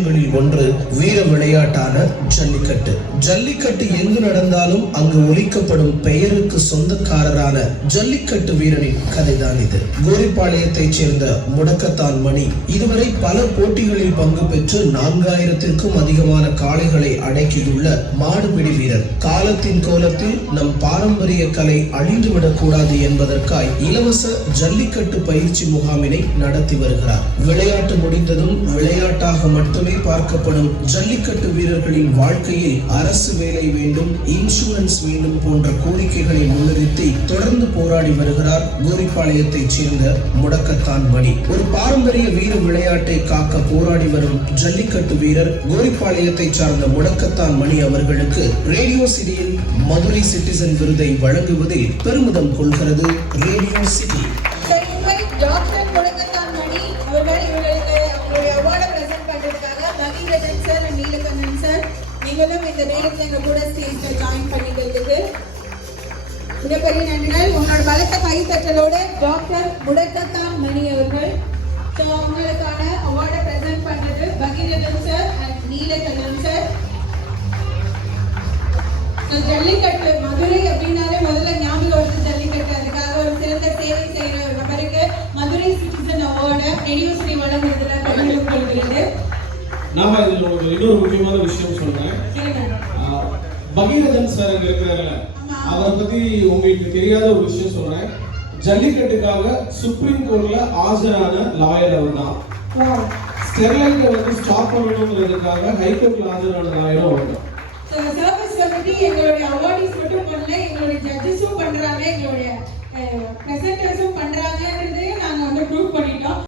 விஷயங்களில் ஒன்று வீர விளையாட்டான ஜல்லிக்கட்டு. ஜல்லிக்கட்டு எங்கு நடந்தாலும் அங்கு ஒலிக்கப்படும் பெயருக்கு சொந்தக்காரரான ஜல்லிக்கட்டு வீரனின் கதைதான் இது. கோரிப்பாளையத்தைச் சேர்ந்த முடக்கத்தான் மணி இதுவரை பல போட்டிகளில் பங்கு பெற்று 4000த்திற்கும் அதிகமான காளைகளை அடக்கியுள்ள மாடுபிடி வீரர். காலத்தின் கோலத்தில் நம் பாரம்பரிய கலை அழிந்துவிடக் கூடாது என்பதற்காய் இலவச ஜல்லிக்கட்டு பயிற்சி முகாமினை நடத்தி வருகிறார். விளையாட்டு முடிந்ததும் விளையாட்டாக மட்டுமே பார்க்கப்படும் ஜல்லிக்கட்டு வீரர்களின் வாழ்க்கையில் அரசு வேலை வேண்டும், இன்சூரன்ஸ் வேண்டும் போன்ற கோரிக்கைகளை முன்னிறுத்தி தொடர்ந்து போராடி வருகிறார் கோரிப்பாளையத்தைச் சேர்ந்த முடக்கத்தான் மணி. ஒரு பாரம்பரிய வீர விளையாட்டை காக்க போராடி வரும் ஜல்லிக்கட்டு வீரர் கோரிப்பாளையத்தை சார்ந்த முடக்கத்தான் மணி அவர்களுக்கு ரேடியோ சிட்டியில் மதுரை சிட்டிசன் விருதை வழங்குவதில் பெருமிதம் கொள்கிறது ரேடியோ சிட்டி. நீங்களும் இந்த நேரத்தில் எங்க கூட ஸ்டேஜ்ல ஜாயின் பண்ணிக்கிறதுக்கு மிகப்பெரிய நன்றிகள். உங்களோட பலத்த கைத்தட்டலோட டாக்டர் முடக்கத்தான் மணி அவர்கள் அவங்களுக்கான அவார்டை பிரசன்ட் பண்றது Bhagirathan sir and Neelakandan sir. Jallikattu Madurai அப்படின்னாலே முதல்ல ஞாபகம் வருது ஜல்லிக்கட்டு. அதுக்காக ஒரு சிறந்த சேவை செய்யற ஒரு நபருக்கு மதுரை சிட்டிசன் அவார்டை ரேடியோ சிட்டி வழங்குறதுல பெருமிதம் கொள்கிறது. நாம இதுல இன்னொரு முக்கியமான விஷயம் சொல்றேன். பகீரதன் சார் அங்க இருக்கிறாருல, அவரை பத்தி உங்களுக்கு தெரியாத ஒரு விஷயம் சொல்றேன். ஜல்லிக்கட்டுக்காக சுப்ரீம் கோர்ட்ல ஆஜரான லாயர் அவர் தான். ஸ்டெர்லைட்டை வந்து ஸ்டாப் பண்ணணுங்கிறதுக்காக ஹைகோர்ட்ல ஆஜரான லாயரும் அவர் தான். சர்வீஸ் கமிட்டி எங்களுடைய அவார்டிஸ் மட்டும் பண்ணல, எங்களுடைய ஜட்ஜஸும் பண்றாங்க, எங்களுடைய பிரசன்டர்ஸும் பண்றாங்கன்றதையும் நாங்க வந்து ப்ரூவ் பண்ணிட்டோம்.